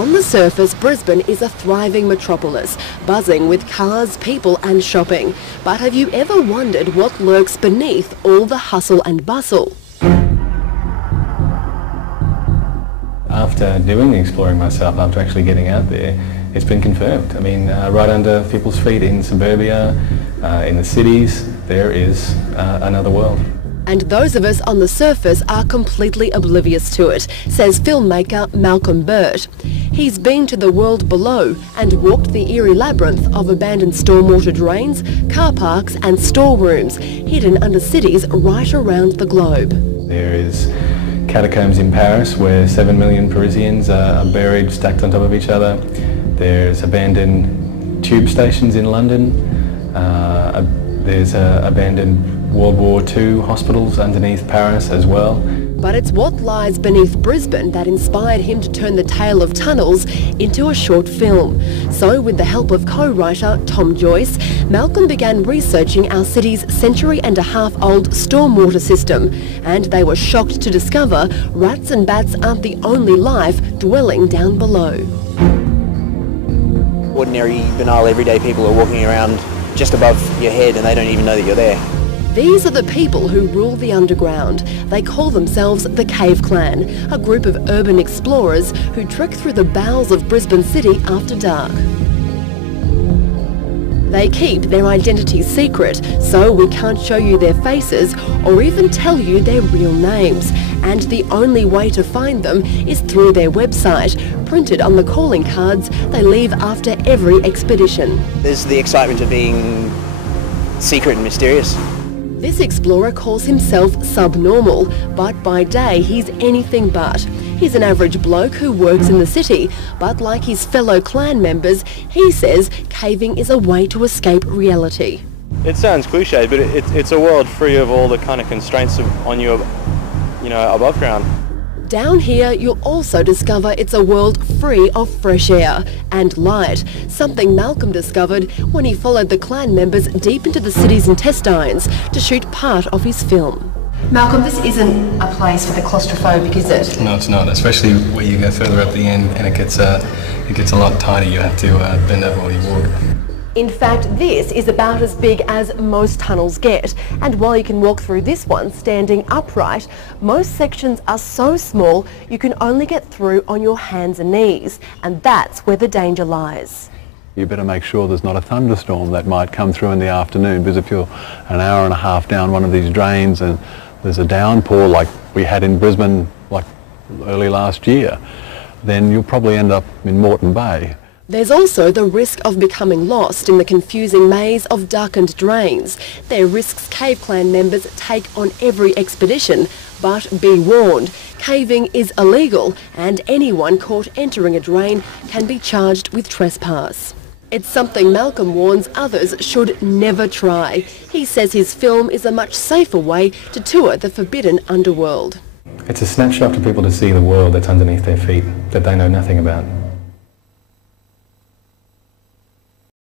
On the surface, Brisbane is a thriving metropolis, buzzing with cars, people and shopping. But have you ever wondered what lurks beneath all the hustle and bustle? After doing the exploring myself, after actually getting out there, it's been confirmed. I mean, right under people's feet in suburbia, in the cities, there is another world. And those of us on the surface are completely oblivious to it, says filmmaker Malcolm Burt. He's been to the world below and walked the eerie labyrinth of abandoned stormwater drains, car parks and storerooms, hidden under cities right around the globe. There is catacombs in Paris where 7 million Parisians are buried, stacked on top of each other. There's abandoned tube stations in London. There's abandoned World War II hospitals underneath Paris as well. But it's what lies beneath Brisbane that inspired him to turn the tale of tunnels into a short film. So with the help of co-writer Tom Joyce, Malcolm began researching our city's century-and-a-half-old stormwater system, and they were shocked to discover rats and bats aren't the only life dwelling down below. Ordinary, banal, everyday people are walking around just above your head and they don't even know that you're there. These are the people who rule the underground. They call themselves the Cave Clan, a group of urban explorers who trek through the bowels of Brisbane City after dark. They keep their identities secret, so we can't show you their faces or even tell you their real names. And the only way to find them is through their website, printed on the calling cards they leave after every expedition. There's the excitement of being secret and mysterious. This explorer calls himself subnormal, but by day he's anything but. He's an average bloke who works in the city, but like his fellow clan members, he says caving is a way to escape reality. It sounds cliche, but it's a world free of all the kind of constraints on you, above ground. Down here, you'll also discover it's a world free of fresh air and light, something Malcolm discovered when he followed the clan members deep into the city's intestines to shoot part of his film. Malcolm, this isn't a place for the claustrophobic, is it? No, it's not, especially where you go further up the end and it gets a lot tighter. You have to bend over while you walk. In fact, this is about as big as most tunnels get, and while you can walk through this one standing upright, most sections are so small you can only get through on your hands and knees, and that's where the danger lies. You better make sure there's not a thunderstorm that might come through in the afternoon, because if you're an hour and a half down one of these drains and there's a downpour like we had in Brisbane like early last year, then you'll probably end up in Moreton Bay. There's also the risk of becoming lost in the confusing maze of darkened drains. They're risks Cave Clan members take on every expedition, but be warned, caving is illegal and anyone caught entering a drain can be charged with trespass. It's something Malcolm warns others should never try. He says his film is a much safer way to tour the forbidden underworld. It's a snapshot for people to see the world that's underneath their feet that they know nothing about.